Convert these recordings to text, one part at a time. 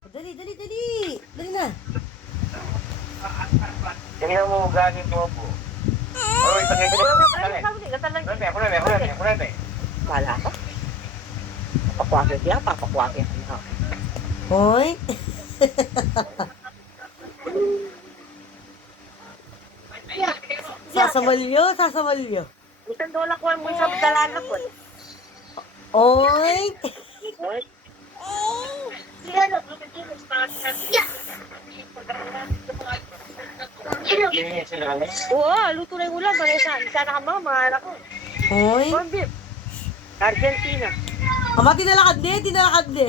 Dali, dali, dali. Dali na. Tingnan mo galing mo po. Oy, tagay ko. Wala ka? Papakwagin yan, papakwagin. Hoy. Sasamalyo, sasamalyo. Isang dola ko mo sa dalaga ko. Oy. Oo, luto na yung ulam. Sana ka mga anak ko. Hoy. Corn beef. Argentina. Ama, tinalakad di, tinalakad di.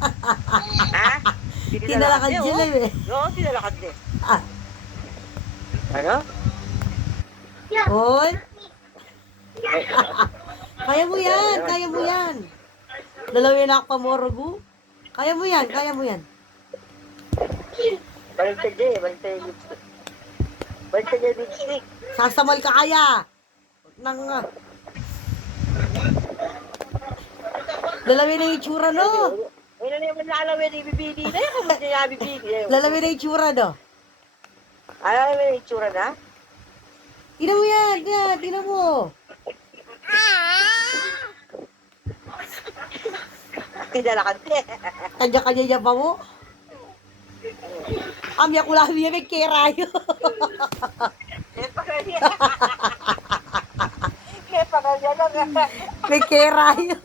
Ha? Tinalakad di, sila oh. eh. Oo, tinalakad din. Ah. Ano? Hoy. Kaya mo yan, kaya mo yan. Lalawin na pa morogu. Kaya mo yan, kaya mo yan. Baliktad din, baliktad yung lipstick. Baliktad yung lipstick. Sasamal ka kaya. Nang lalawin na yung itsura, no? Ay, na naman naalawin na ibibili na yan. Kung hindi niya bibili. Lalawin na yung itsura, no? Alawin na yung itsura na? Tingnan mo yan, yan, tingnan mo. Tinalakad din. Kanya-kanya niya pa mo. Amya ko lang niya, may kerayo. Kaya pa kanya lang. May kerayo.